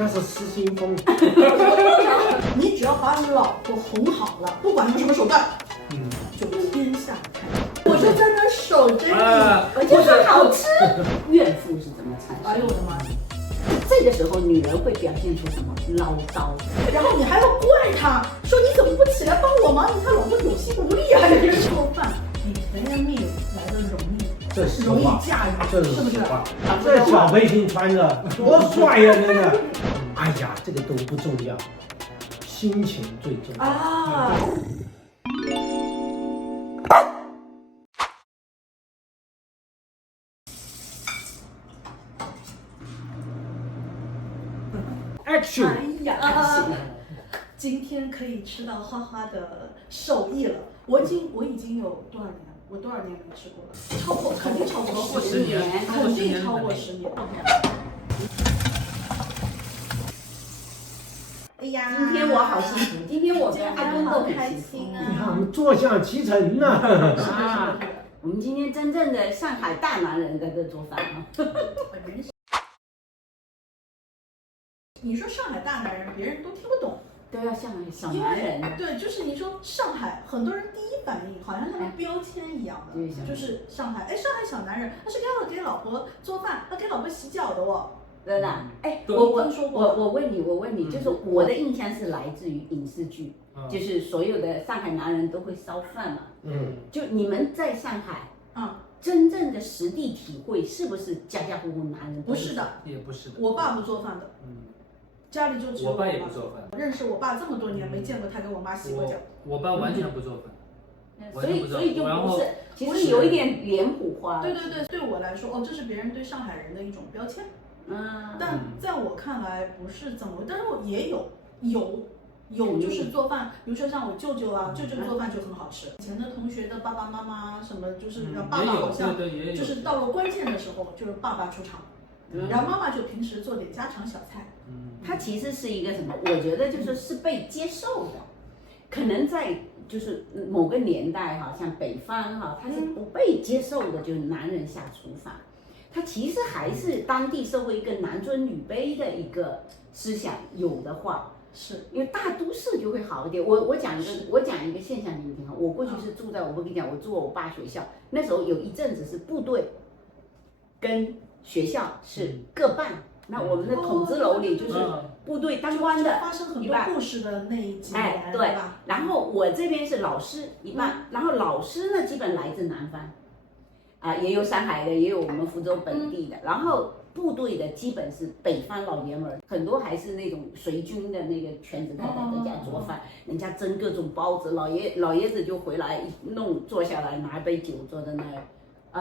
那是失心疯。你只要把老婆哄好了，不管用什么手段，就天下太平。我就在那守着你，而且很好吃。怨妇是怎么产生？哎呦我的妈呀！这个时候女人会表现出什么？唠叨，然后你还要怪他，说你怎么不起来帮我忙？你看老婆有心无力啊，这个做饭比甜言蜜语来的容易，这是容易驾驭，这是不是？这小背心穿着多帅呀，那个！哎呀，这个都不重要，心情最重要啊。Action！ 哎呀，今天可以吃到花花的手艺了。我已经有多少年？我多少年没吃过了？肯定超过10年，肯定超过10年。哎呀，今天我好幸福，今天我跟阿敦都很开幸福心啊！你看我们坐享其成呐！啊，我们今天真正的上海大男人在这做饭啊。你说上海大男人，别人都听不懂。都要像小男人的，对，就是你说上海，很多人第一反应好像他们标签一样的，就是上海，哎，上海小男人，他是给老婆做饭，他给老婆洗脚的哦。真的，哎，我问你，就是我的印象是来自于影视剧，就是所有的上海男人都会烧饭嘛，就你们在上海，真正的实地体会是不是家家户户男人？不是的，也不是的，我爸不做饭的，家里就只有我爸也不做饭。认识我爸这么多年，没见过他给我妈洗过脚。我爸完全不做饭，所以就不是，其实有一点脸谱化。对，对我来说，这是别人对上海人的一种标签。但在我看来不是怎么，但是我也有就是做饭，比如说像我舅舅啊，舅舅做饭就很好吃。以前的同学的爸爸妈妈什么，就是让爸爸好像就是到了关键的时候，就是爸爸出场。然后妈妈就平时做点家常小菜，它其实是一个什么？我觉得是被接受的，可能在就是某个年代哈，像北方哈，它是不被接受的，就是男人下厨房，它其实还是当地社会一个男尊女卑的一个思想，有的话。是因为大都市就会好一点。我讲一个现象给你听啊，我过去是住在我跟你讲，我住我爸学校，那时候有一阵子是部队跟学校是各半，那我们的筒子楼里就是部队当官的发生很多故事的那一几年，对吧？然后我这边是老师一半，然后老师呢基本来自南方，也有上海的，也有我们福州本地的，然后部队的基本是北方老爷们儿，很多还是那种随军的那个全职太太在家做饭，人家蒸各种包子，老爷子就回来弄，坐下来拿一杯酒坐在那儿。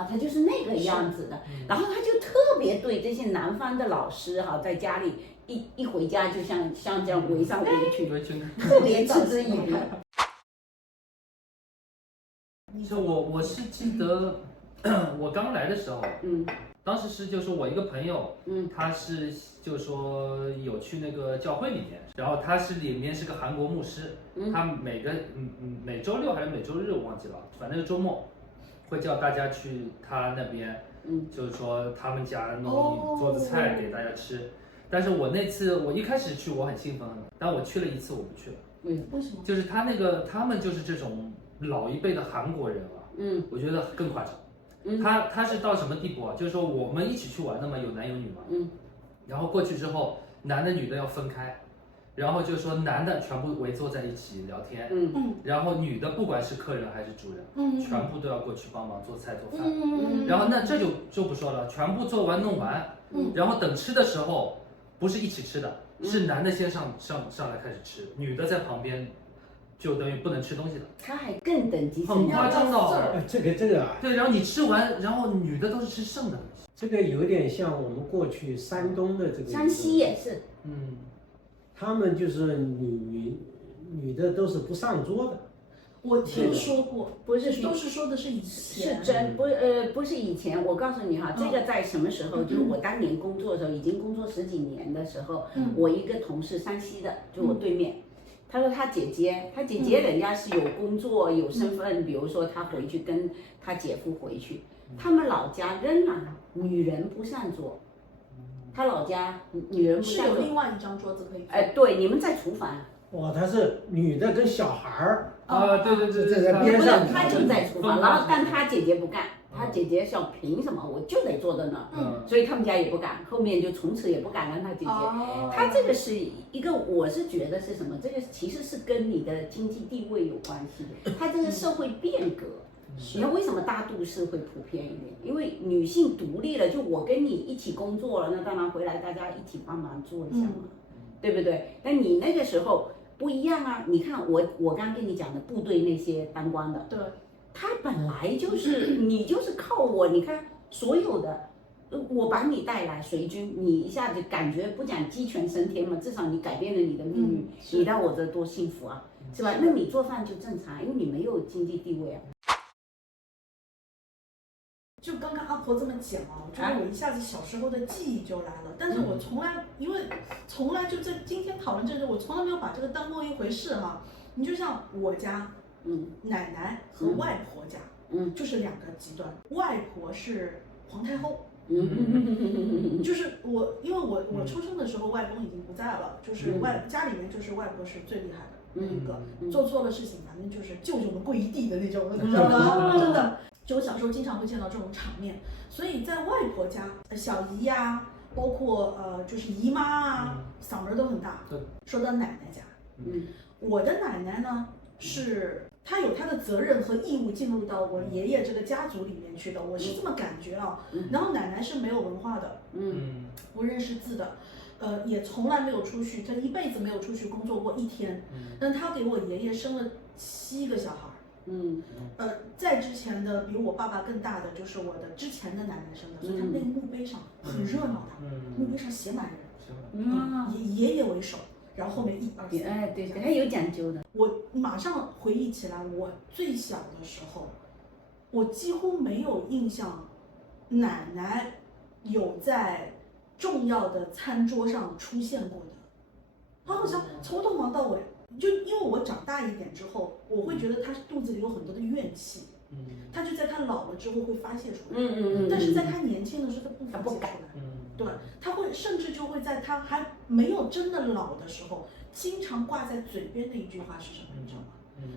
他就是那个样子的，然后他就特别对这些南方的老师哈，在家里一回家就像这样围上围裙，特别嗤之以鼻。就我是记得我刚来的时候，当时是就是我一个朋友，他是就说有去那个教会里面，然后他是里面是个韩国牧师，他每周六还是每周日我忘记了，反正周末。会叫大家去他那边，就是说他们家弄一桌子菜给大家吃。但是我那次我一开始去我很兴奋，但我去了一次我不去了。为什么？就是他们就是这种老一辈的韩国人啊，我觉得更夸张。他是到什么地步啊？就是说我们一起去玩的嘛，有男有女嘛，然后过去之后，男的女的要分开。然后就是说，男的全部围坐在一起聊天，然后女的不管是客人还是主人，全部都要过去帮忙做菜做饭，然后那这就不说了，全部做完弄完，然后等吃的时候，不是一起吃的，是男的先上来开始吃，女的在旁边，就等于不能吃东西的。他还更等级，很夸张的。这个啊，对，然后你吃完，然后女的都是吃剩的东西。这个有点像我们过去山东的这个，山西也是，他们就是女的都是不上桌的。我听说过，不是都是说的是以前，是真不是以前。我告诉你哈，这个在什么时候？就是我当年工作的时候，已经工作10几年的时候，我一个同事山西的，就我对面，他说他姐姐人家是有工作有身份，比如说他回去跟他姐夫回去，他们老家仍然女人不上桌。他老家女人不是在做，有另外一张桌子可以坐。哎，对，你们在厨房，哇，他是女的跟小孩儿，对对对，这在不是边上他就在厨房，然后但他姐姐不干，嗯他姐姐想凭什么我就得坐在那儿，嗯所以他们家也不敢，后面就从此也不敢让他姐姐。哦，他这个是一个，我是觉得是什么？这个其实是跟你的经济地位有关系的。他这个社会变革，你看为什么大都市会普遍一点？因为女性独立了，就我跟你一起工作了，那当然回来大家一起帮忙做一下嘛，对不对？但你那个时候不一样啊！你看我刚跟你讲的部队那些当官的，对，他本来就是你就是靠我，你看所有的。我把你带来随军，你一下子感觉不讲鸡犬升天嘛，至少你改变了你的命运，你到我这多幸福啊，是吧？那你做饭就正常，因为你没有经济地位啊。就刚刚阿婆这么讲啊，我觉得我一下子小时候的记忆就来了，但是我从来，因为从来就在今天讨论这个，我从来没有把这个当过一回事哈。你就像我家，奶奶和外婆家，就是两个极端，外婆是皇太后。就是我，因为我出生的时候，外公已经不在了，就是家里面就是外婆是最厉害的那一个，做错了事情，反正就是舅舅们跪一地的那种，你知道吗？真的，就我小时候经常会见到这种场面，所以在外婆家，小姨呀，包括就是姨妈啊，嗓门都很大。说到奶奶家，我的奶奶呢是。他有他的责任和义务进入到我爷爷这个家族里面去的，我是这么感觉啊。然后奶奶是没有文化的，不认识字的，也从来没有出去，她一辈子没有出去工作过一天。但她给我爷爷生了7个小孩，在之前的比我爸爸更大的就是我的之前的奶奶生的，所以他们那个墓碑上很热闹的，墓碑上写满人，以爷爷为首。然后后面1、2、3，哎，对，还有讲究的。我马上回忆起来，我最小的时候，我几乎没有印象，奶奶有在重要的餐桌上出现过的。她好像从头忙到尾，就因为我长大一点之后，我会觉得她肚子里有很多的怨气，她就在她老了之后会发泄出来，但是在她年轻的时候她不发泄出来。对，他会甚至就会在他还没有真的老的时候，经常挂在嘴边的一句话是什么，你知道吗？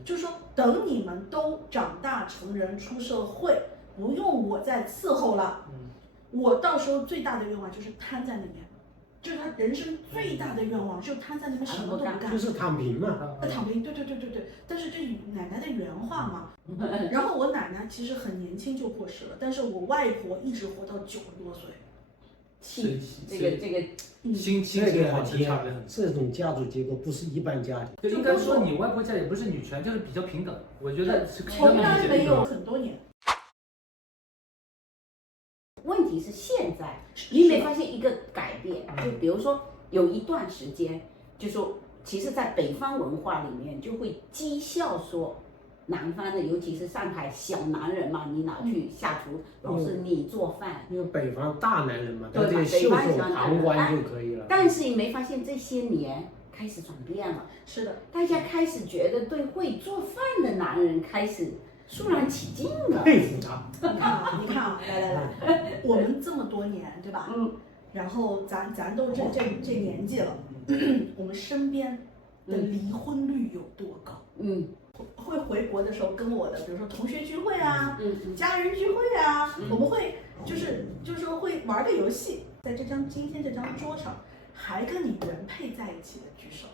就是说等你们都长大成人出社会，不用我再伺候了，我到时候最大的愿望就是瘫在那边，就是他人生最大的愿望，就瘫在那边什么都不干，就是躺平嘛。躺平，对。但是这奶奶的原话嘛。然后我奶奶其实很年轻就过世了，但是我外婆一直活到90多岁。这个心情好像差别很大。这种家族结构不是一般家庭。就应该说你外婆家也不是女权，就是比较平等，我觉得是从来没有很多年。问题是现在，你没发现一个改变？就比如说有一段时间，就说其实，在北方文化里面就会讥笑说。南方的，尤其是上海小男人嘛，你哪去下厨，老是你做饭。因为北方大男人嘛，他对吧？袖手旁观就可以了。但是你没发现这些年开始转变了？是的，大家开始觉得对会做饭的男人开始肃然起敬了，佩服他。你看啊，来，我们这么多年，对吧？然后咱都这年纪了，我们身边的离婚率有多高？会回国的时候跟我的，比如说同学聚会啊，家人聚会啊，我们会就是说会玩个游戏，在今天这张桌上，还跟你原配在一起的举手。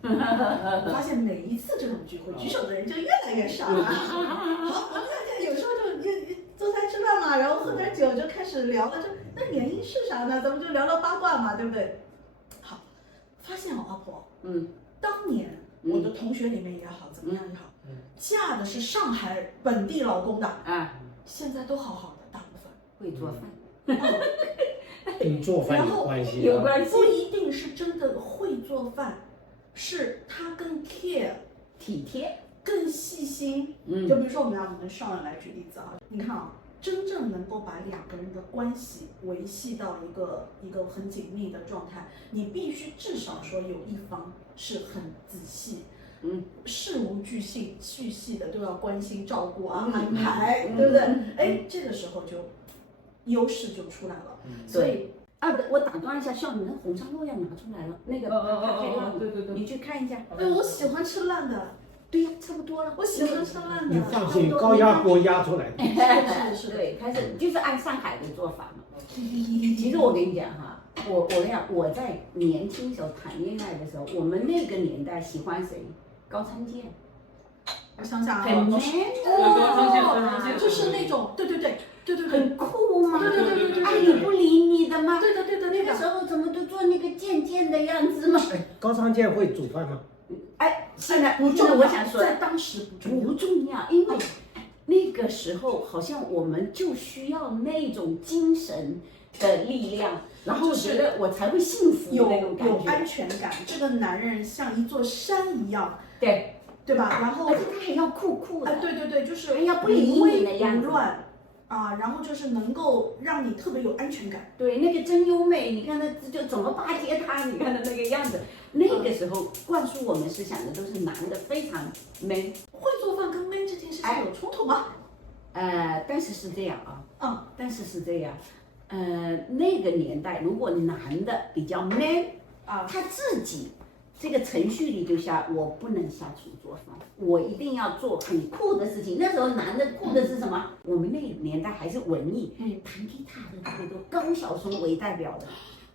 我发现每一次这种聚会，举手的人就越来越少了。好，我们大家有时候就做菜吃饭嘛，然后喝点酒就开始聊了，那原因是啥呢？咱们就聊聊八卦嘛，对不对？好，发现阿婆，当年我的同学里面也好，怎么样也好。嫁的是上海本地老公的现在都好好的，大部分会做饭，跟做饭有关系，有关系，不一定是真的会做饭，是他更 care 体贴，更细心。就比如说我们上人来举例子啊，你看啊，真正能够把2个人的关系维系到一个很紧密的状态，你必须至少说有一方是很仔细。事无巨细的都要关心照顾啊，安排，对不对？哎，这个时候就优势就出来了。所以我打断一下，像你那红烧肉要拿出来了，那个咖啡辣，对，你去看一下。哎，我喜欢吃辣的。对呀，差不多了。我喜欢吃辣的。你放心，高压锅压出来的。是。对，它是就是按上海的做法嘛。其实我跟你讲哈，我跟你讲，我在年轻时候谈恋爱的时候，我们那个年代喜欢谁？高仓健。我想想啊，很 man 的，就是那种，对，很酷嘛，对，爱理不理你的嘛，对，那个时候怎么都做那个贱贱的样子嘛。高仓健会煮饭吗？现在不重要，我想说，在当时不重要，因为那个时候好像我们就需要那种精神的力量，然后我觉得我才会幸福那种感觉，有安全感。这个男人像一座山一样，对吧？然后而且他还要酷酷的，对，就是还要不理你的样子，乱啊，然后就是能够让你特别有安全感。对，那个真优美，你看他就怎么巴结他，你看他那个样子。那个时候灌输我们思想的都是男的非常 man。会做饭跟 man 这件事情有冲突吗？但是是这样啊，那个年代如果男的比较 man 啊，他自己这个程序里就下，我不能下厨做饭，我一定要做很酷的事情。那时候男的酷的是什么？我们那个年代还是文艺，弹吉他的特别多，高晓松为代表的，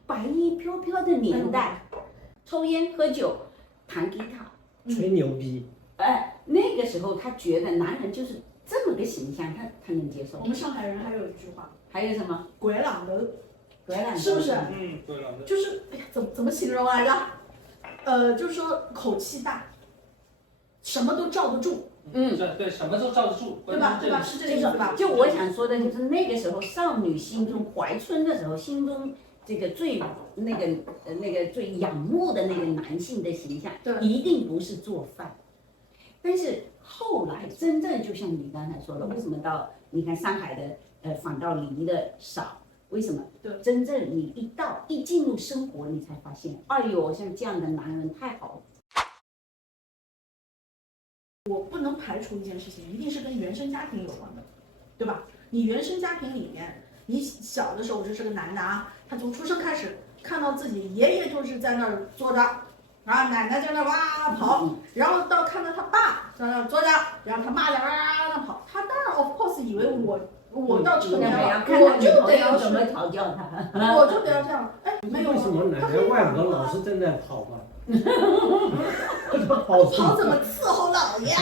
白衣飘飘的年代，抽烟喝酒，弹吉他，吹牛逼。那个时候他觉得男人就是这么个形象，他能接受。我们上海人还有一句话，还有什么？鬼朗头，鬼朗头是不是？鬼朗头。就是哎呀，怎么形容来着？就是说口气大，什么都罩得住。对，什么都罩得住，对吧？是这个意思吧？就我想说的就是那个时候少女心中怀春的时候，心中这个最那个最仰慕的那个男性的形象，一定不是做饭。但是后来真正就像你刚才说的，为什么到你看上海的反倒离的少？为什么？对，真正你一进入生活，你才发现，哎呦，像这样的男人太好了。我不能排除一件事情，一定是跟原生家庭有关的，对吧？你原生家庭里面，你小的时候就是个男的啊，他从出生开始看到自己爷爷就是在那儿坐着，啊，奶奶在那儿哇跑，然后到看到他爸在那儿坐着，然后他妈在那跑，他当然 of course 以为我到成年了，我就得要怎么调教他，我就得要这样。哎，没有，为什么奶奶外婆老是在那跑嘛？跑怎么伺候老爷？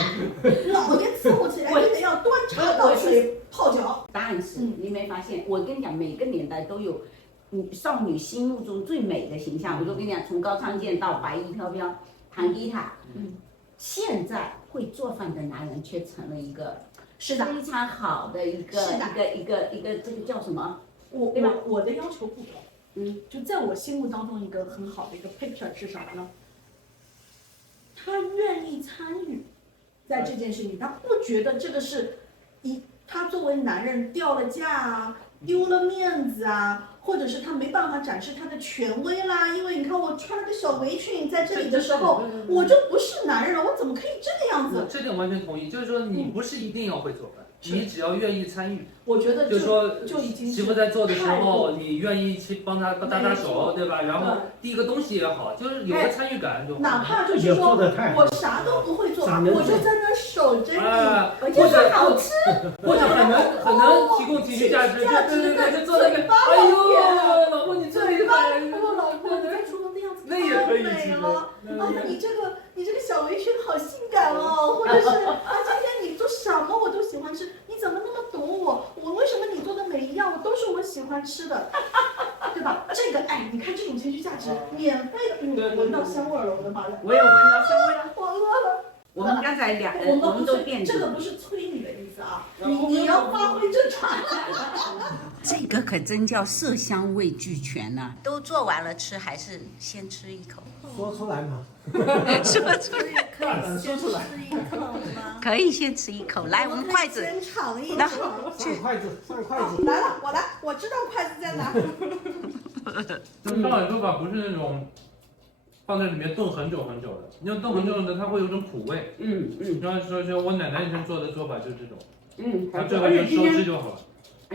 老爷伺候起来你得要端茶倒水泡脚。但是你没发现？我跟你讲，每个年代都有少女心目中最美的形象。我就跟你讲，从高仓健到白衣飘飘，弹吉他，现在会做饭的男人却成了一个非常好的一个这个叫什么？对吧？我的要求不高，就在我心目当中一个很好的一个 picture 是什么呢？他愿意参与在这件事情，他不觉得这个是他作为男人掉了价啊，丢了面子啊，或者是他没办法展示他的权威啦。因为你看我穿了个小围裙在这里的时候，我就不是男人了，我怎么可以这个样子？这点完全同意，就是说你不是一定要会做饭，你只要愿意参与。我觉得就是说就已经媳妇在做的时候，你愿意去帮她搭手，对吧？然后递个东西也好，就是有个参与感就好。哪怕就是说我啥都不会做，我就在那守着你，或者好吃，或者很能提供情绪价值，对，就做那个，哎呦，老婆你最厉害了，老婆你在厨房的样子那也可以太美了，哎呀你这个小围裙好性感哦，或者是今天你做什么我都喜欢吃，你怎么那么懂我为什么你做的每一样都是我喜欢吃的，对吧？这个你看这种情绪价值，免费的，闻到香味了，我的妈呀！我有闻到香味了，我饿了。我们刚才我们都变这个不是催你的意思啊，你要发挥正常。这个可真叫色香味俱全呐！都做完了吃，还是先吃一口？说出来嘛。说出来，说出来。可以先吃一口。来，我们筷子。先尝一上筷子，上筷子。来了，我来，我知道筷子在哪。就上海做法不是那种放在里面炖很久很久的，因为炖很久的它会有种苦味。然后说我奶奶以前做的做法就是这种。它最后就收汁就好了。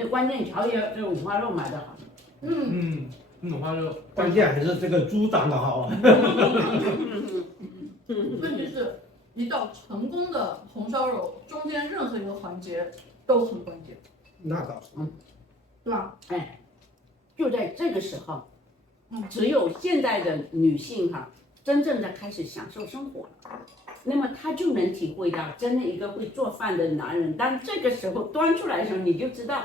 关键调也这五花肉买的好。话就关键还是这个猪长得好啊。问题是，一道成功的红烧肉中间任何一个环节都很关键，那倒是，对吧？哎，就在这个时候，只有现在的女性真正的开始享受生活了，那么她就能体会到，真的一个会做饭的男人，当这个时候端出来的时候，你就知道，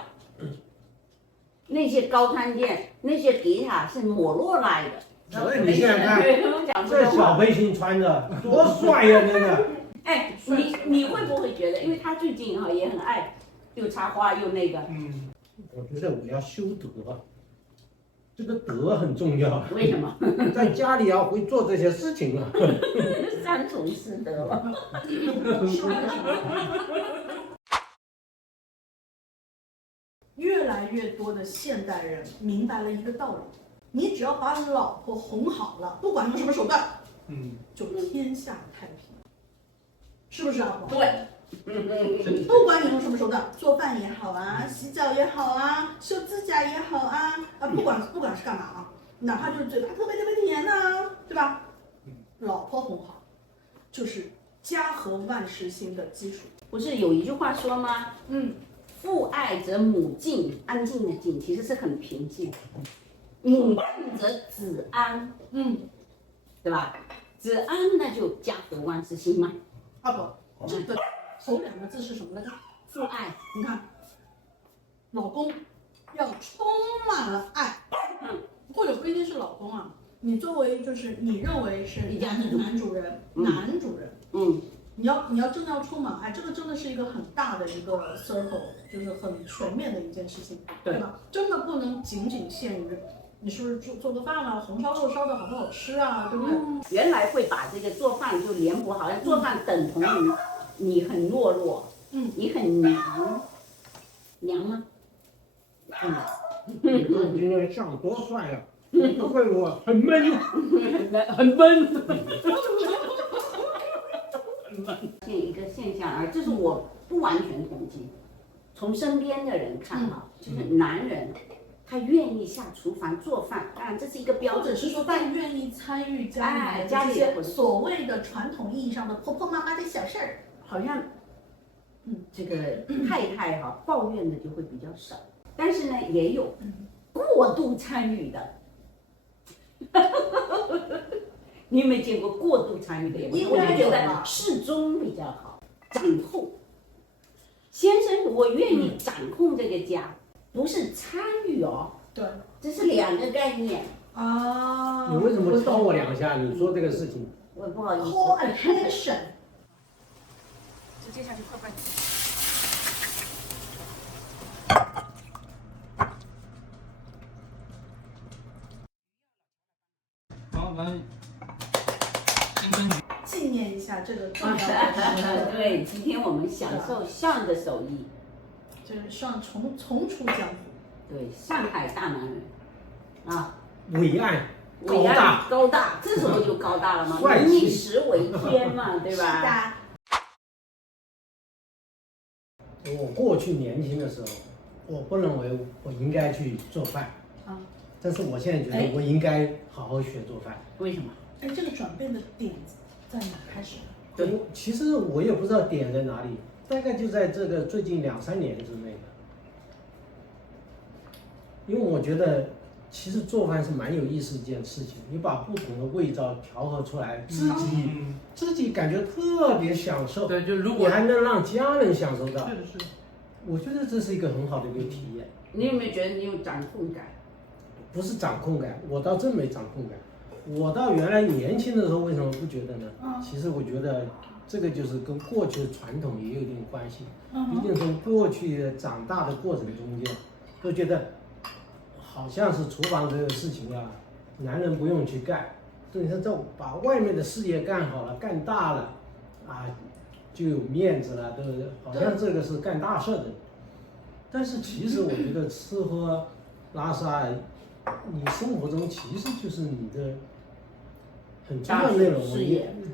那些高端店那些底下是没落来的。所以你现在看，讲这小背心穿的多帅呀，那个。哎，你会不会觉得，因为他最近也很爱，又插花又那个，我觉得我要修德，这个德很重要。为什么？在家里要会做这些事情啊。三从四德了。越来越多的现代人明白了一个道理：你只要把老婆哄好了，不管用什么手段，就天下太平，是不是啊？对。不管你用什么手段，做饭也好啊，洗澡也好啊，修指甲也好啊，不管是干嘛啊，哪怕就是嘴巴特别甜呐，对吧？老婆哄好，就是家和万事兴的基础。不是有一句话说吗？父爱则母静，安静的静其实是很平静。母静则子安，对吧？子安那就家和万事兴嘛。不，这个头两个字是什么来着？父爱。你看，老公要充满了爱，或者不一定是老公啊，你作为就是你认为是男主人，你要真的要充满爱，这个真的是一个很大的一个 circle， 就是很全面的一件事情，对吧？真的不能仅仅限于你是不是做个饭啊，红烧肉烧的好不好吃啊，对不对？原来会把这个做饭就联合，好像做饭等同于你很懦弱，你很娘吗？你看今天上多帅呀！不会我很闷，很闷。一个现象，这是我不完全统计，从身边的人看就是男人他愿意下厨房做饭，当然这是一个标准，是说他愿意参与家里的这些所谓的传统意义上的婆婆妈妈的小事儿，好像这个太太抱怨的就会比较少，但是呢也有过度参与的。你有没有见过过度参与的？我就觉得适中比较好，掌控。先生如果愿意掌控这个家，不是参与对，这是两个概念啊。你为什么敲我两下？你说这个事情，我不好意思。Call attention。就接下去快。好，来。纪念一下这个重要的对，今天我们享受上的手艺，就是重出江湖。对，上海大男人啊，伟岸高大，这时候就高大了嘛，以食为天嘛，对吧？是的。我过去年轻的时候，我不认为我应该去做饭但是我现在觉得我应该好好学做饭。为什么？这个转变的点在哪开始？对，其实我也不知道点在哪里，大概就在这个最近2-3年之内的。因为我觉得，其实做饭是蛮有意思一件事情，你把不同的味道调和出来，自己感觉特别享受。对，就如果你还能让家人享受到，是，我觉得这是一个很好的一个体验。你有没有觉得你有掌控感？不是掌控感，我倒真没掌控感。我到原来年轻的时候为什么不觉得呢？其实我觉得这个就是跟过去的传统也有一定关系。毕竟从过去长大的过程中间，都觉得好像是厨房这个事情男人不用去干，所以说把外面的事业干好了、干大了就有面子了，对不对？好像这个是干大事的。但是其实我觉得吃喝拉撒，你生活中其实就是你的很重要的内容，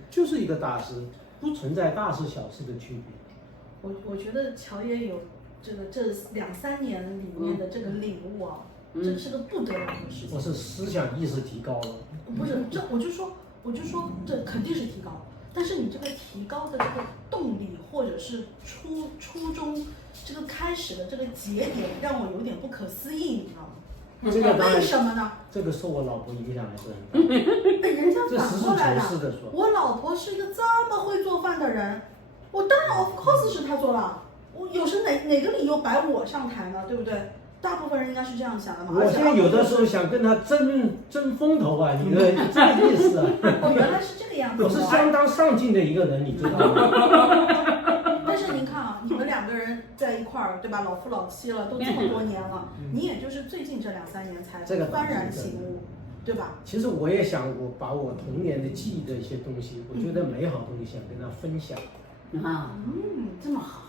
就是一个大事，不存在大事小事的区别。我觉得乔也有这2-3年里面的这个领悟这是个不得了的事情。我是思想意识提高了。不是，这我就说这肯定是提高，但是你这个提高的这个动力或者是初衷，这个开始的这个节点让我有点不可思议，你知道吗？这个当然为什么呢？这个受我老婆影响还是很大。哎，人家这反过来实事求是的了说，我老婆是一个这么会做饭的人，我当然 of course 是她做了，我有时哪个理由摆我上台呢？对不对？大部分人应该是这样想的嘛。我现在有的时候想跟他争风头啊，你的这个意思啊。我原来是这个样子。我是相当上进的一个人，你知道吗？但是您看啊，你们2个人在一块儿，对吧？老夫老妻了，都这么多年了，你也就是最近这2、3年才幡然醒悟，对吧？其实我也想，我把我童年的记忆的一些东西，我觉得美好的东西想跟他分享。这么好。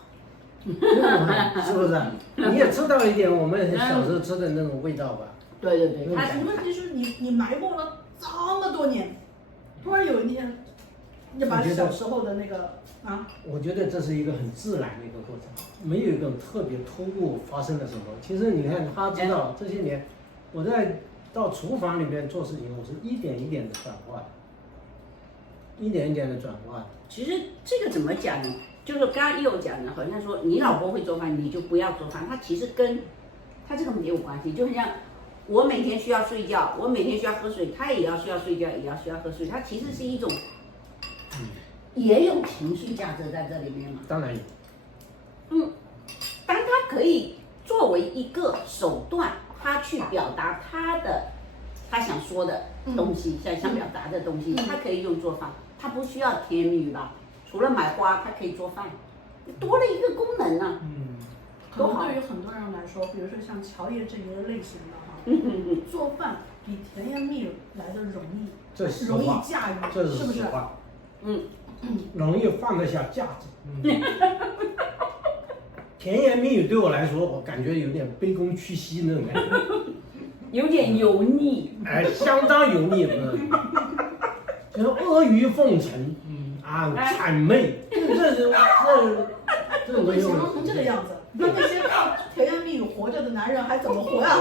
是不是？你也知道一点我们小时候吃的那种味道吧？对对对，他问题是你埋没了这么多年，突然有一天，你把小时候的那个啊，我觉得这是一个很自然的一个过程，没有一个特别突兀发生了什么。其实你看，他知道这些年我在到厨房里面做事情，我是一点一点的转化的，一点一点的转化的。其实这个怎么讲呢？就是刚刚也有讲的，好像说你老婆会做饭，你就不要做饭。它其实跟它这个没有关系，就像我每天需要睡觉，我每天需要喝水，他也要需要睡觉，也要需要喝水。它其实是一种，也有情绪价值在这里面嘛。当然有。当它可以作为一个手段，他去表达他想说的东西，想表达的东西，他可以用做饭，他不需要甜言蜜语吧？除了买花，它可以做饭，多了一个功能呢。可能对于很多人来说，比如说像乔爷这一个类型的哈，做饭比甜言蜜语来的容易，容易驾驭，这是不是？容易放得下架子。甜言蜜语对我来说，我感觉有点卑躬屈膝那种感觉，有点油腻，哎，相当油腻，就是阿谀奉承，谄媚，这种被形容成这个样子，那些靠甜言蜜语活着的男人还怎么活呀？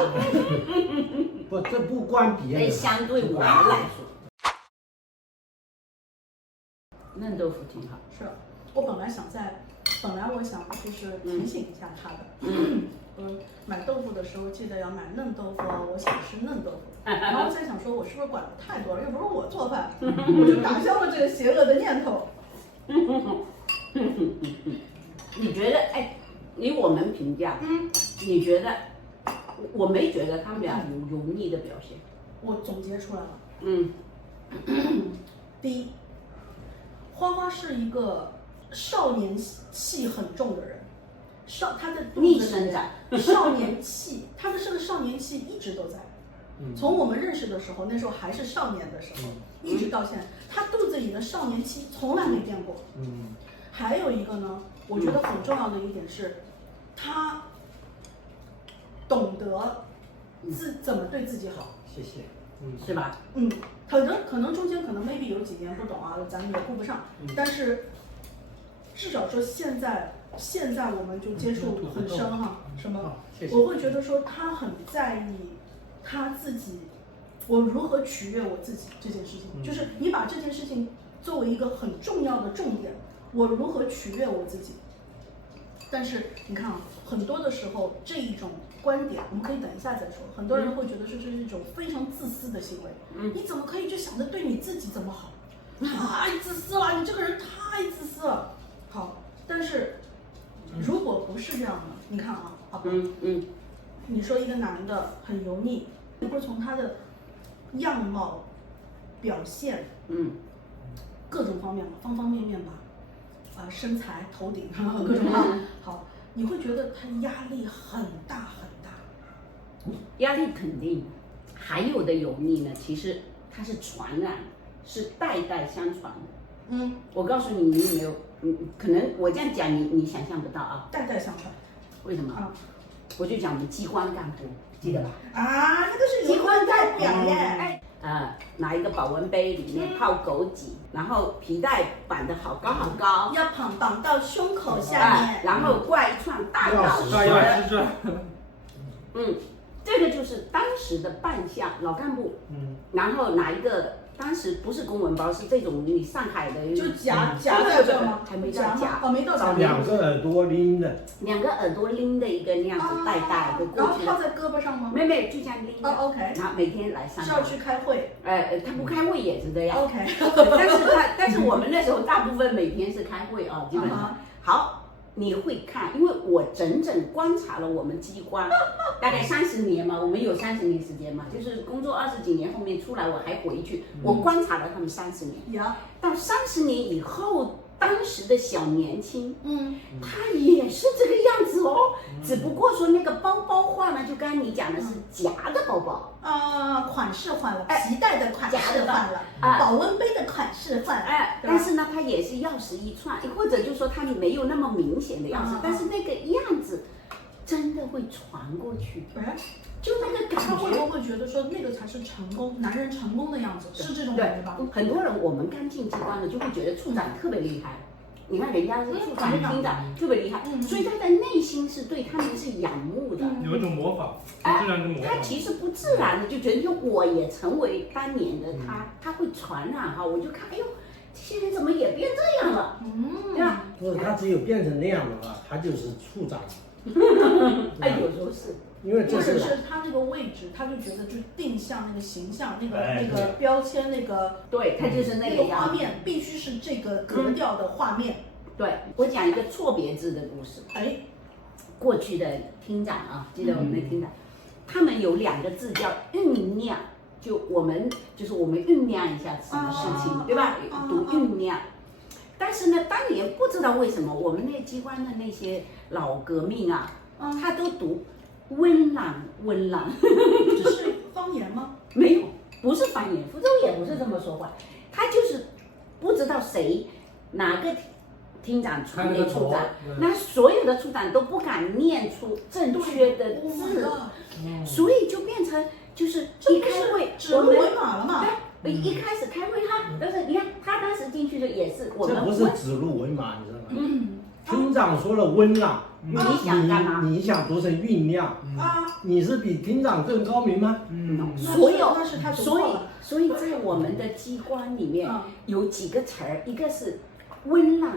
不，这不关别人。相对我们来说，嫩豆腐挺好。是我本来我想就是提醒一下他的，买豆腐的时候记得要买嫩豆腐哦，我想吃嫩豆腐。然后我在想说，我是不是管的太多了？又不是我做饭，我就打消了这个邪恶的念头。你觉得？哎，以我们评价，你觉得？我没觉得他们俩有油腻的表现。我总结出来了。第一，花花是一个少年气很重的人，他的逆生长，少年气，他的这个少年气一直都在。从我们认识的时候，那时候还是少年的时候，一直到现在，他肚子里的少年气从来没变过。还有一个呢，我觉得很重要的一点是，他懂得怎么对自己好。谢谢。是吧？可能中间可能 maybe 有几年不懂啊，咱们也顾不上。但是至少说现在我们就接触很深哈，什么？我会觉得说他很在意他自己，我如何取悦我自己这件事情，就是你把这件事情作为一个很重要的重点，我如何取悦我自己。但是你看啊，很多的时候这一种观点，我们可以等一下再说。很多人会觉得说这是一种非常自私的行为。你怎么可以就想着对你自己怎么好？太自私了，你这个人太自私了。好，但是如果不是这样的，你看啊，你说一个男的很油腻，你会从他的样貌、表现，各种方面吧，方方面面吧。身材、头顶，各种好，你会觉得他压力很大很大。压力肯定，还有的油腻呢，其实它是传染，是代代相传的。我告诉你，你有没有？可能我这样讲你想象不到啊。代代相传。为什么？我就讲我们机关干部，记得吧？那个是机关代表耶。拿一个保温杯里面泡枸杞，然后皮带绑得好高好高，要绑到胸口下面，然后挂一串大钥匙。这个就是当时的办下老干部，然后拿一个。当时不是公文包，是这种你上海的，就夹在这吗？还没到夹，哦，没到夹。两个耳朵拎的，两个耳朵拎的一个那样子带就过去。然后套在胳膊上吗？没，就这样拎的。OK。然后每天来上班。是要去开会？他不开会也是这样。OK。但是我们那时候大部分每天是开会啊，基本上。好。你会看，因为我整整观察了我们机关大概30年嘛，我们有30年时间嘛，就是工作20几年，后面出来我还回去，我观察了他们30年。到30年以后，当时的小年轻，他也是这个样子哦，只不过说那个包包换了，就刚才你讲的是夹的包包。款式换了，皮带的款式换了，保温杯的款式换了，但是呢，它也是钥匙一串，或者就说它没有那么明显的样子，但是那个样子真的会传过去，就那个感觉。他会不会觉得说那个才是成功，男人成功的样子，是这种感觉吧？很多人我们刚进机关的就会觉得处长特别厉害。你看人家是处长、厅长特别厉害，所以他的内心是对他们是仰慕的，有一种模仿，自然的模仿。他其实不自然的就觉得，就我也成为当年的他会传染哈，我就看，哎呦，这些人怎么也变这样了，对吧？不是，他只有变成那样的话，他就是处长。有时候是。因为或者是他那个位置，他就觉得就定向那个形象、那个标签、那个对，他就是那个画面，必须是这个格调的画面。对，我讲一个错别字的故事。过去的厅长啊，记得我们的厅长，他们有2个字叫酝酿，就我们酝酿一下什么事情，对吧？读酝酿。但是呢，当年不知道为什么我们那机关的那些老革命啊，他都读。温朗，这是方言吗？没有，不是方言，福州也不是这么说话，他就是不知道哪个厅长传给处长，那所有的处长都不敢念出正确的字，所以就变成就是一开会，指鹿为马了嘛？一开始开会但是你看他当时进去的也是我们，这不是指鹿为马，你知道吗？厅长说了温朗。你想干嘛？你想读成酝酿你是比厅长更高明吗？所以在我们的机关里面有几个词儿，一个是温朗，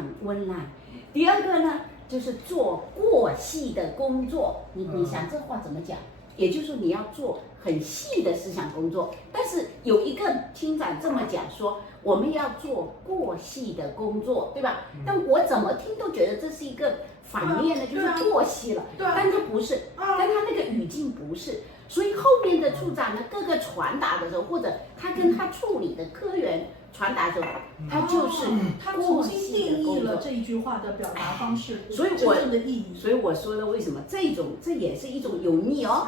第二个呢就是做过细的工作。你想这话怎么讲？也就是说你要做很细的思想工作，但是有一个厅长这么讲说，我们要做过细的工作，对吧？但我怎么听都觉得这是一个反面的，就是过细了，但它不是，但它那个语境不是，所以后面的处长呢，各个传达的时候，或者他跟他处理的科员传达的时候，他就是他重新定义了这一句话的表达方式，所以真正的意义。所以我说的为什么这也是一种油腻哦，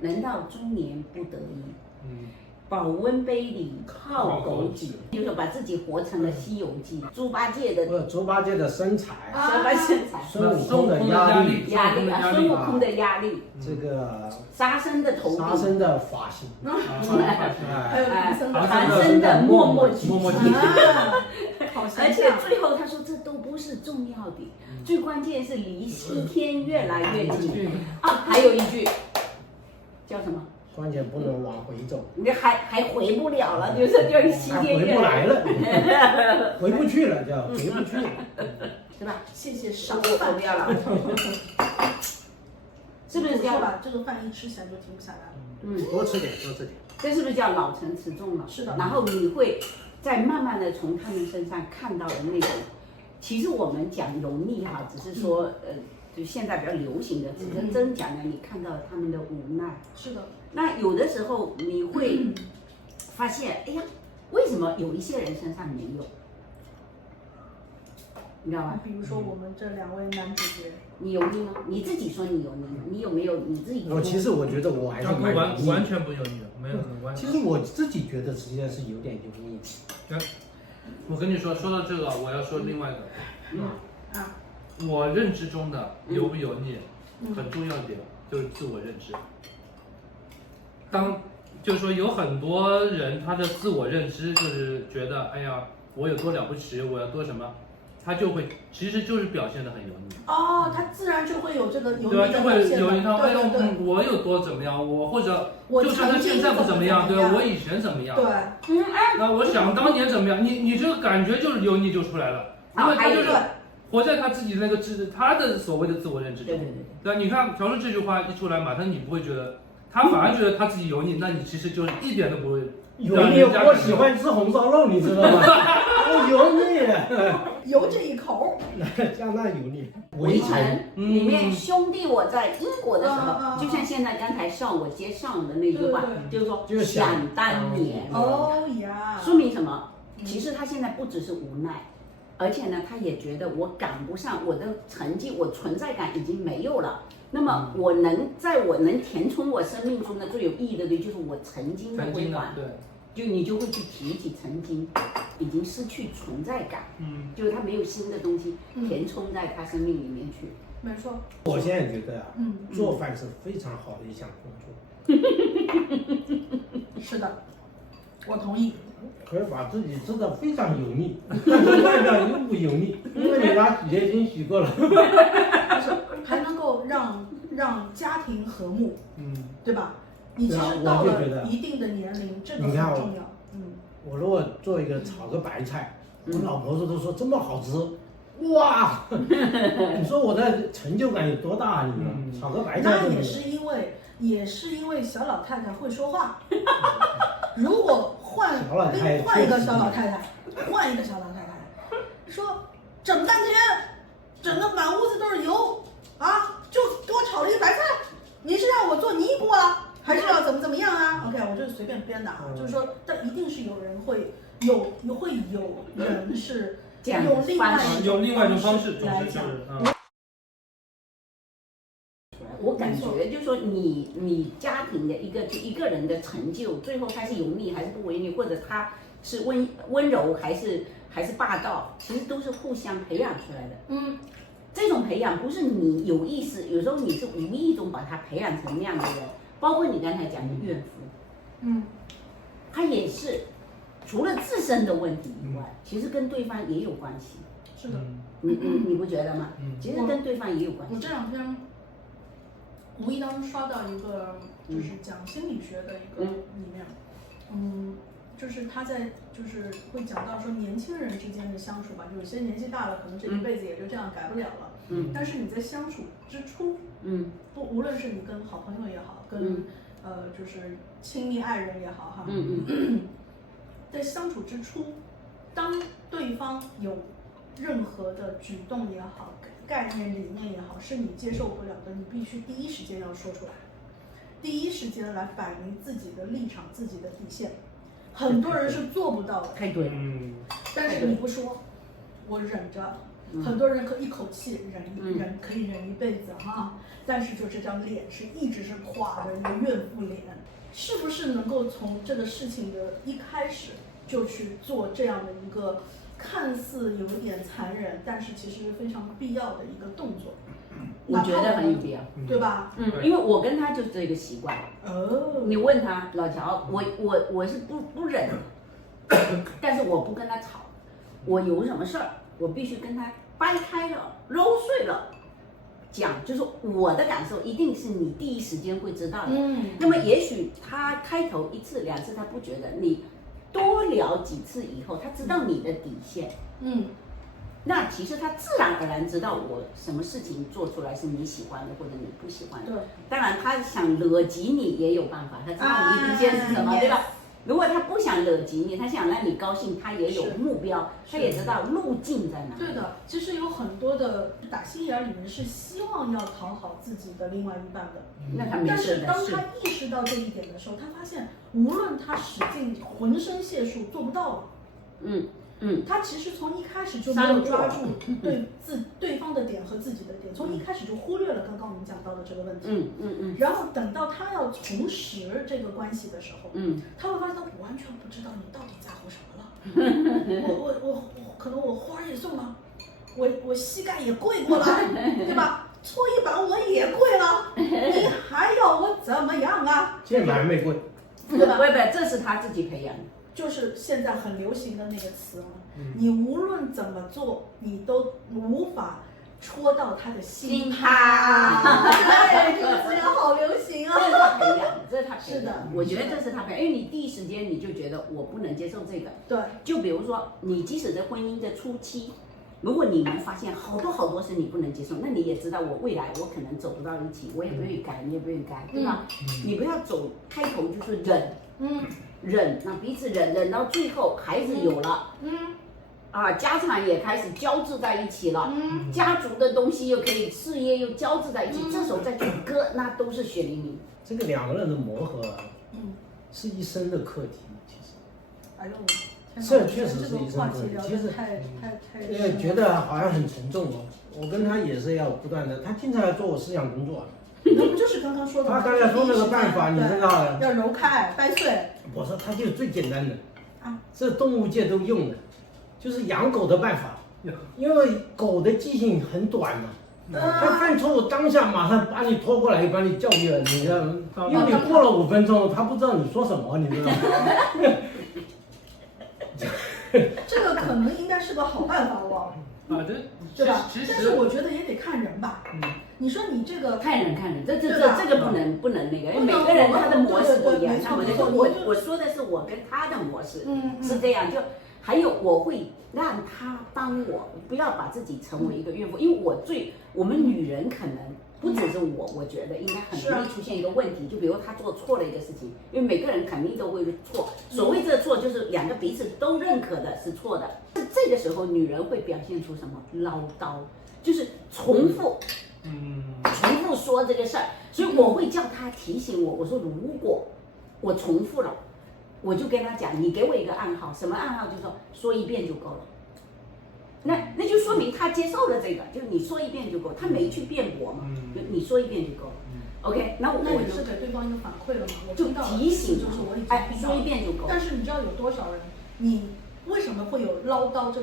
人到中年不得已。保温杯里泡枸杞，就是把自己活成了《西游记》猪八戒的身材，孙悟空的压力，孙悟空的压力，这个沙僧的头，沙僧的发型，还有唐僧的磨磨唧唧，而且最后他说这都不是重要的，最关键是离西天越来越近啊！还有一句叫什么？关键不能往回走，你还回不了了，就是西天回不来了，回不去了，叫回不去了，是吧？谢谢赏饭不要了，是不是这样？把这个饭一吃起来就停不下来了。多吃点。这是不是叫老成持重了？是的。然后你会再慢慢的从他们身上看到的那种，其实我们讲油腻哈，只是说就现在比较流行的词，真讲的你看到他们的无奈。是的。那有的时候你会发现，哎呀，为什么有一些人身上没有？你知道吧？比如说我们这2位男主角，你油腻吗？你自己说你油腻吗？你有没有你自己？其实我觉得我还是蛮油腻，完全不油腻的，没有很完全。其实我自己觉得实际上是有点油腻的。我跟你说到这个，我要说另外一个。我认知中的油不油腻，很重要的点就是自我认知。就是说有很多人他的自我认知就是觉得，哎呀，我有多了不起，我要多什么，他就会其实就是表现得很油腻。哦，他自然就会有这个油腻对吧？就会有一套，哎呦，我有多怎么样，或者就算他现在不怎么样，对吧？我以前怎么样？对，那我想当年怎么样？你这个感觉就是油腻就出来了，因为他就是活在他自己那个他的所谓的自我认知中。对，你看朴树这句话一出来，马上你不会觉得，他反而觉得他自己油腻，那你其实就是一点都不会。油腻，我喜欢吃红烧肉，你知道吗？我油腻，油这一口，相当油腻。围城里面兄弟，我在英国的时候，就像现在刚才上我接上的那句话，就是说想当年。哦呀，说明什么？其实他现在不只是无奈，而且呢，他也觉得我赶不上我的成绩，我存在感已经没有了。那么我能填充我生命中的最有意义的就是我曾经的辉煌。对。就你就会去提起曾经已经失去存在感，就是他没有新的东西填充在他生命里面去。没错。我现在觉得做饭是非常好的一项工作。是的，我同意。可以把自己吃的非常油腻，但是外表又不油腻，因为你拿洗洁精洗过了。还能够让家庭和睦，对吧？你其实到了一定的年龄，这个很重要。我如果做一个炒个白菜，我老婆都说这么好吃，哇！你说我的成就感有多大啊？你炒个白菜那也是因为小老太太会说话。如果换一个小老太太，说整半天，整个满屋子都是油啊，就给我炒了一个白菜，你是让我做尼姑啊？还是要怎么样啊 ？OK， 我就是随便编的啊，就是说，但一定是有人会有人是用另外一种方式来讲。我感觉就是说你家庭的一个人的成就，最后他是油腻还是不油腻，或者他是温柔还是霸道，其实都是互相培养出来的。这种培养不是你有意识，有时候你是无意中把他培养成那样的人。包括你刚才讲的怨妇，他也是除了自身的问题以外，其实跟对方也有关系。是的，你不觉得吗？其实跟对方也有关系。我这两天无意当中刷到一个就是讲心理学的一个里面，就是他在就是会讲到说年轻人之间的相处吧，就有些年纪大了，可能这一辈子也就这样改不了了。但是你在相处之初，无论是你跟好朋友也好，跟就是亲密爱人也好哈，在相处之初，当对方有任何的举动也好，概念理念也好，是你接受不了的，你必须第一时间要说出来，第一时间来摆明自己的立场、自己的底线。很多人是做不到的，太对了。但是你不说，我忍着。很多人可一口气忍可以忍一辈子哈，但是就这张脸是一直是垮的一个怨妇脸，是不是能够从这个事情的一开始就去做这样的一个看似有点残忍，但是其实非常必要的一个动作？我觉得很有必要，对吧？因为我跟他就是这个习惯。你问他老乔，我是不忍，但是我不跟他吵，我有什么事儿，我必须跟他掰开了、揉碎了讲，就是我的感受，一定是你第一时间会知道的。那么也许他开头一次两次他不觉得，你多聊几次以后，他知道你的底线。那其实他自然而然知道我什么事情做出来是你喜欢的或者你不喜欢的。对，当然他想惹急你也有办法，他知道你底线是什么，对吧？如果他不想惹急你，他想让你高兴，他也有目标，他也知道路径在哪里。对的，其实有很多的打心眼里面是希望要讨好自己的另外一半的。那他没事的。但是当他意识到这一点的时候，他发现无论他使尽浑身解数做不到了。他其实从一开始就没有抓住对方的点和自己的点，从一开始就忽略了刚刚我们讲到的这个问题。然后等到他要重拾这个关系的时候，他会发现他完全不知道你到底在乎什么了。我可能我花也送了，我膝盖也跪过了，对吧？搓衣板我也跪了，你还要我怎么样啊？键盘没跪。不，这是他自己培养的。就是现在很流行的那个词了，你无论怎么做，你都无法戳到他的心趴。对，这个词也好流行啊。这是他培养的，这是他培养的。是的，我觉得这是他培养，因为你第一时间你就觉得我不能接受这个。对。就比如说，你即使在婚姻的初期，如果你能发现好多事你不能接受，那你也知道我未来我可能走不到一起，我也不愿意改，你也不愿意改，对吧？你不要走开头就是忍，忍，那彼此忍到最后孩子有了，家产也开始交织在一起了，家族的东西又可以，事业又交织在一起，这时候再去割，那都是血淋淋。这个两个人的磨合，是一生的课题，其实。哎呦，这确实是一生课题。其实太觉得好像很沉重哦。我跟他也是要不断的，他经常要做我思想工作。那不就是刚刚说的吗？他刚才说那个办法，你知道的。要揉开、掰碎。我说他就是最简单的，这动物界都用的，就是养狗的办法。因为狗的记性很短嘛，它犯错误当下马上把你拖过来，把你教育了，你知道吗？因为你过了5分钟，他不知道你说什么，你知道吗？这个可能应该是个好办法哦。对吧？但是我觉得也得看人吧。你说你这个看人，这个不能那个，因为每个人他的模式不一样。我说的是我跟他的模式是这样，就还有我会让他帮我，不要把自己成为一个怨妇，因为我们女人可能不只是我觉得应该很容易出现一个问题，就比如他做错了一个事情，因为每个人肯定都会错，所谓这个错就是两个彼此都认可的是错的，这个时候女人会表现出什么唠叨，就是重复说这个事儿，所以我会叫他提醒我，我说如果我重复了，我就跟他讲，你给我一个暗号，什么暗号？就是说一遍就够了。那就说明他接受了这个，就是你说一遍就够，他没去辩驳嘛，就你说一遍就够了。OK， 那你是给对方一个反馈了吗？我就提醒，就是我已经说一遍就够。但是你知道有多少人？你为什么会有唠叨这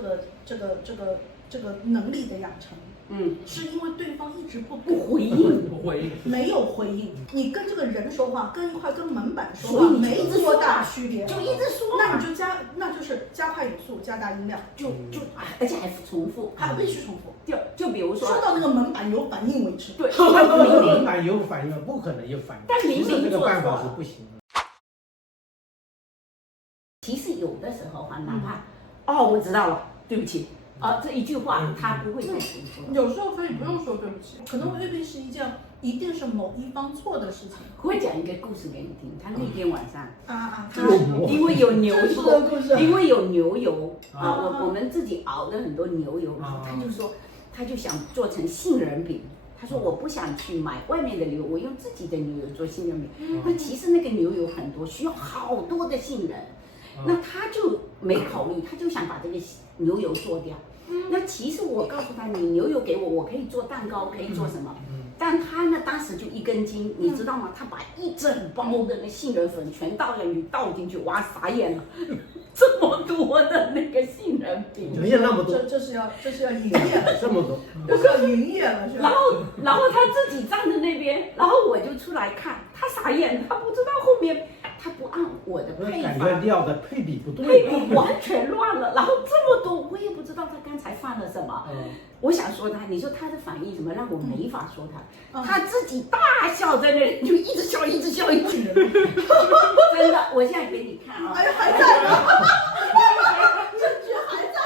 个能力的养成？是因为对方一直不回应，没有回应。你跟这个人说话，跟门板说话，没多大区别，就一直说。那你就那就是加快语速，加大音量，而且还重复，还必须重复。就比如说到那个门板有反应为止。对，门板有反应，不可能有反应。但明明这个办法是不行的。其实有的时候哈，哪怕我知道了，对不起。这一句话他不会再重复了。有时候可以不用说对不起，可能未必是一定是某一方错的事情。我会讲一个故事给你听。他那天晚上因为有牛油我们自己熬了很多牛油，他就说他就想做成杏仁饼。他说我不想去买外面的牛油，我用自己的牛油做杏仁饼。那其实那个牛油很多，需要好多的杏仁。那他就没考虑，他就想把这个牛油做掉。那其实我告诉他，你牛油给我，我可以做蛋糕，可以做什么？但他呢，当时就1根筋，你知道吗？他把一整包的那杏仁粉全倒进去，哇，傻眼了，这么多的那个杏仁饼，没有那么多，这是要营业了，这么多，这是要营业了，是吧？然后他自己站在那边，然后我就出来看，他傻眼，他不知道后面。他不按我的配法，感觉料的配比不对，配比完全乱了。然后这么多，我也不知道他刚才犯了什么。我想说他，你说他的反应什么，让我没法说他。他自己大笑在那里，就一直笑。真的，我现在给你看啊，哎呀，还在呢，证据还在。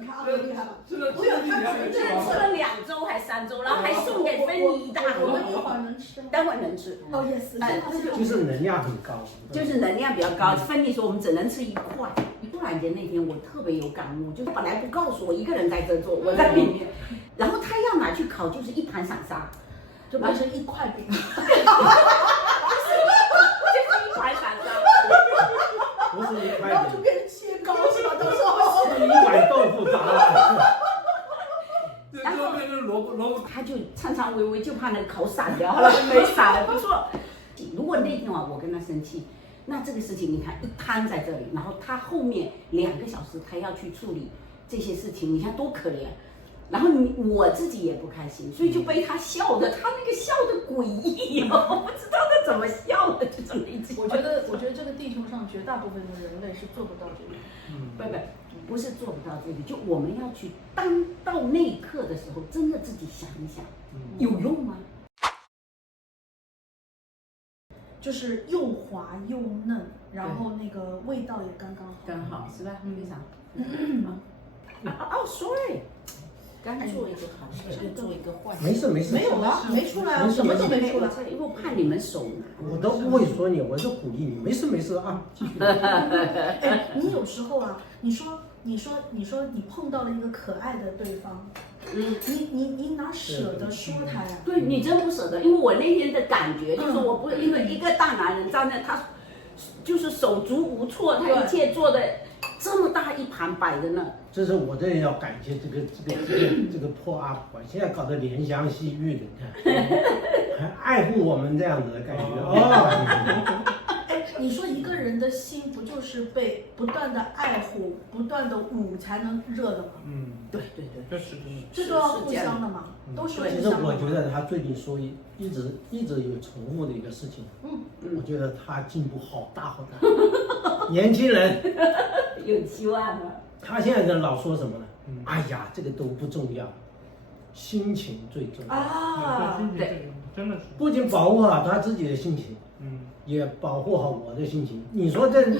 你看厉害了，我有他这吃了2周还3周，然后还送给芬妮一大盒。我们一会儿能吃吗？待会儿能吃。yes，就是能量很高，就是能量比较高。芬妮说我们只能吃1块。突然间那天我特别有感悟，就是本来不告诉我一个人在这做，我在里面，然后他要拿去烤，就是1盘散沙，就变成1块饼。就是1盘散沙，不是1块饼，然后就变成切糕是吧？到时候1碗豆腐渣。然后变成萝卜，他就颤颤巍巍，就怕那个烤散掉，后来没散，不错。如果那天我跟他生气，那这个事情你看一摊在这里，然后他后面2个小时他要去处理这些事情，你看多可怜。然后我自己也不开心，所以就被他笑的，他那个笑的诡异哦，我不知道他怎么笑了？就这么一句。我觉得这个地球上绝大部分的人类是做不到这个。不是做不到这个，就我们要去当到那一刻的时候，真的自己想一想，有用吗？就是又滑又嫩，然后那个味道也刚刚好，刚好是吧？非常。sorry， 刚做一个好事，又做一个坏事。没事，没有啊，没出来啊，什么都没出来。因为我怕你们手难。我都不会说你，我就鼓励你，没事啊，继续。哎，你有时候啊，你说你碰到了一个可爱的对方，你哪舍得说他呀？对你真不舍得，因为我那天的感觉就是我不因为一个大男人站在他，就是手足无措，他一切做的这么大一盘摆着呢。这是我这要感谢这个破阿婆，现在搞得怜香惜玉的，你看，还爱护我们这样子的感觉哦。你说一个人的心不就是被不断的爱护、不断的捂才能热的吗？对，这都要互相的嘛，都是互相的。其实我觉得他最近说一直有重复的一个事情，我觉得他进步好大。年轻人有希望了。他现在跟老说什么呢？哎呀，这个都不重要，心情最重要啊！对，真的是不仅保护好他自己的心情，也保护好我的心情。你说这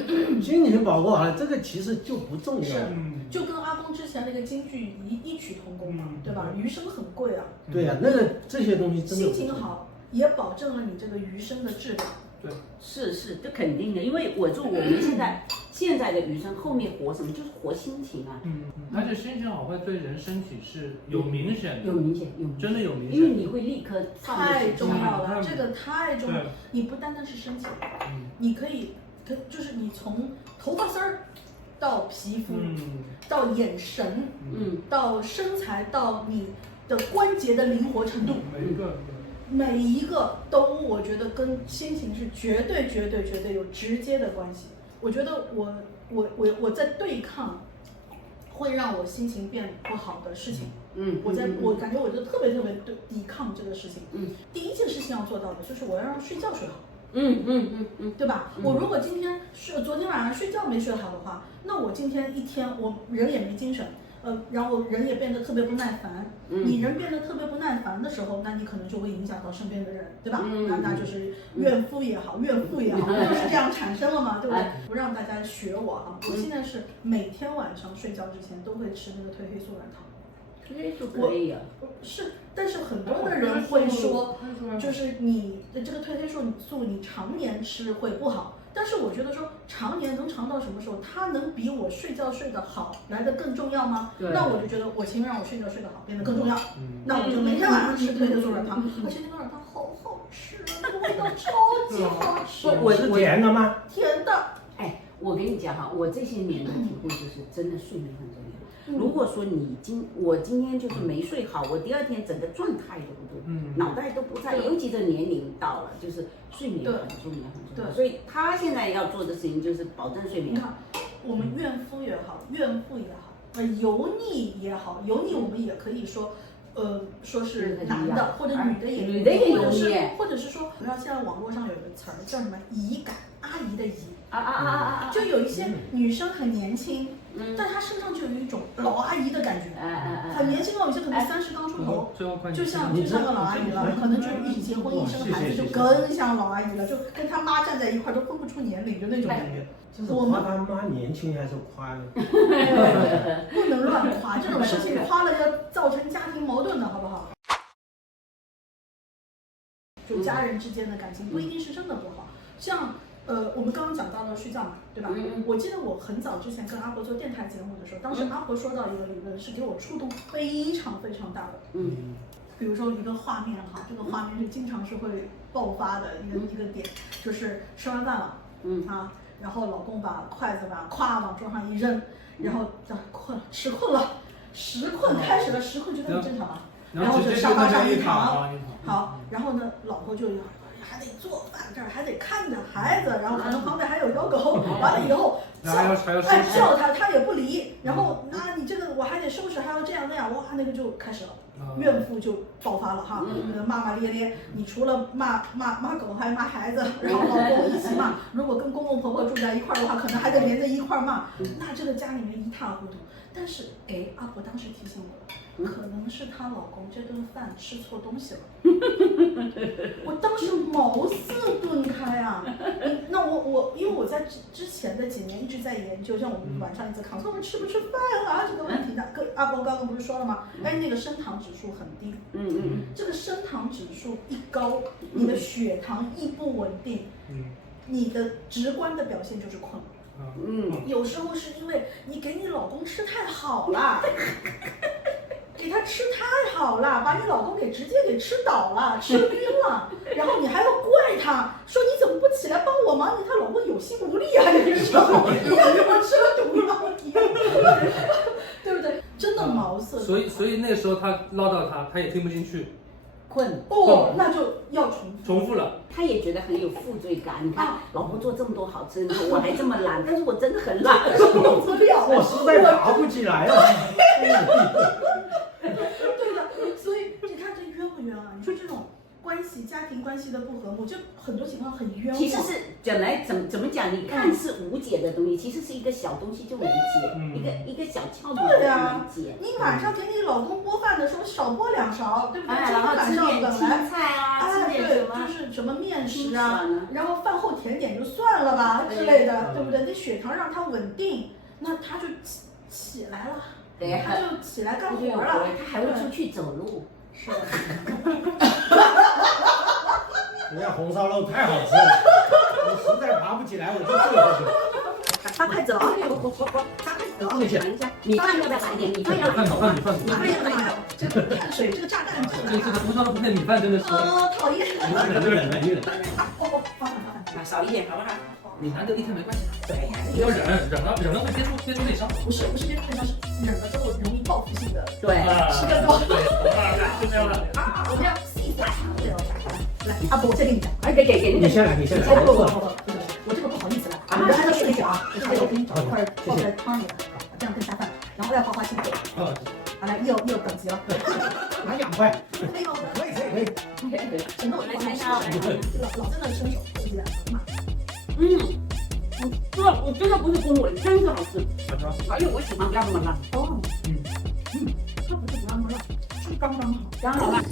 心情保护好了，这个其实就不重要。是，就跟阿公之前那个京剧异曲同工嘛，对吧？余生很贵啊。对呀，那个这些东西真的心情好，也保证了你这个余生的质量。对，是，这肯定的，因为我们现在的余生后面活什么，就是活心情啊。而且心情好会对人身体是有明显的，真的有明显，因为你会立刻太重要了，这个太重要了。你不单单是身体，你可以就是你从头发丝儿到皮肤，到眼神，到身材，到你的关节的灵活程度，每一个都我觉得跟心情是绝对有直接的关系。我觉得我在对抗会让我心情变不好的事情，我感觉我就特别抵抗这个事情。第一件事情要做到的就是我要让睡觉睡好。对吧？我如果今天昨天晚上睡觉没睡好的话，那我今天一天我人也没精神。然后人也变得特别不耐烦。你人变得特别不耐烦的时候，那你可能就会影响到身边的人，对吧？那就是怨妇也好，怨妇也好，就是这样产生了嘛，对不对？不让大家学我哈，我现在是每天晚上睡觉之前都会吃那个褪黑素软糖。褪黑素可以啊。是，但是很多的人会说，就是你的这个褪黑素你常年吃会不好。但是我觉得说常年能长到什么时候，它能比我睡觉睡得好来得更重要吗？那我就觉得我情愿让我睡觉睡得好变得更重要。那我就每天晚上吃褪黑素软糖，而且那个软糖好好吃，那个味道超级好吃。我是甜的吗？甜的。哎，我跟你讲哈，我这些年的体会就是真的睡眠很重要。如果说我今天就是没睡好，我第二天整个状态都不对，脑袋都不在，尤其这年龄到了，就是睡眠很重要。所以他现在要做的事情就是保证睡眠。你看，我们怨夫也好，怨妇也好，油腻也好，油腻我们也可以说。说是男的或者女的也油腻，或者是说，你知道现在网络上有个词儿叫什么姨感，阿姨的姨就有一些女生很年轻，但她身上就有一种老阿姨的感觉，很年轻哦，有些可能30刚出头，就像个老阿姨了，可能就一起结婚一生孩子就更像老阿姨了，就跟她妈站在一块都分不出年龄，就那种感觉。我们他妈年轻还是夸呢？不能乱夸，这种事情夸了要造成家庭矛盾的，好不好？就家人之间的感情不一定是真的不好，像我们刚刚讲到了睡觉嘛，对吧？我记得我很早之前跟阿婆做电台节目的时候，当时阿婆说到一个理论是给我触动非常大的。比如说一个画面哈，这个画面是经常是会爆发的一个点，就是吃完饭了，然后老公把筷子咵往桌上一扔，然后吃困了，时困开始了，时困觉得很正常嘛，然后就沙发上一躺，好，然后呢，老婆就还得做饭，这儿还得看着孩子，然后可能旁边还有条狗，完了以后叫他也不理，然后你这个我还得收拾，还要这样那样，哇，那个就开始了，怨妇就爆发了哈，骂骂咧咧，你除了骂狗还骂孩子，然后老公一起骂，如果跟公公婆婆住在一块的话，可能还得连着一块骂，那这个家里面一塌糊涂。但是阿婆当时提醒我了，可能是她老公这顿饭吃错东西了。我当时茅塞顿开啊！那我因为我在之前的几年一直在研究，像我们晚上一直扛说我们吃不吃饭啊这个问题的。阿伯刚刚不是说了吗？那个升糖指数很低。这个升糖指数一高，你的血糖一不稳定，你的直观的表现就是困了。有时候是因为你给你老公吃太好了，给他吃太好了，把你老公直接给吃倒了，吃晕了，然后你还要怪他，说你怎么不起来帮我忙？她老公有心无力啊，有的时候你要给我吃了毒了，对不对？真的茅塞。所以那个时候他唠叨他也听不进去。困那就要重复了。他也觉得很有负罪感。你看，老婆做这么多好吃的，我还这么懒，但是我真的很懒，受不了，我实在爬不起来了。对的，所以你看这冤不冤啊？你说这种家庭关系的不和睦，就很多情况很冤枉。其实是本来怎么讲？你看似无解的东西，其实是一个小东西就能解，一个小窍门就能解。你晚上给你老公拨饭的时候少拨2勺，对不对？然后吃点青菜啊，吃点什么，就是什么面食啊，然后饭后甜点就算了吧之类的，对不对？你血糖让它稳定，那他就起来了，对，他就起来干活了，他还会出去走路。是的。人家红烧肉太好吃了，我实在爬不起来，我就坐下去。发筷子了啊！放下去。米饭要不要来一点？米饭要不要来？米饭要不要来？这个碳水，这个炸弹，这个红烧肉不配米饭真的是。讨厌。你忍。少一点好不好？你难得一天没关系。对，你要忍了会憋出内伤。不是憋出内伤，是忍了之后容易报复性的。对，吃更多。就这样了。我们要细化。来，阿婆，我先给你讲。给你先来。我这个不好意思了，你们还要顺序啊。我这个给你找一块泡在汤里的，这样更下饭。然后要花花心。好来，又等级了。拿2块。可以吗？可以。省得我来猜上。老真的伸手，是不是？我真的不是恭维，真是好吃。而且我喜欢不要那么辣。它不是不让那么辣，是刚刚好。刚好辣。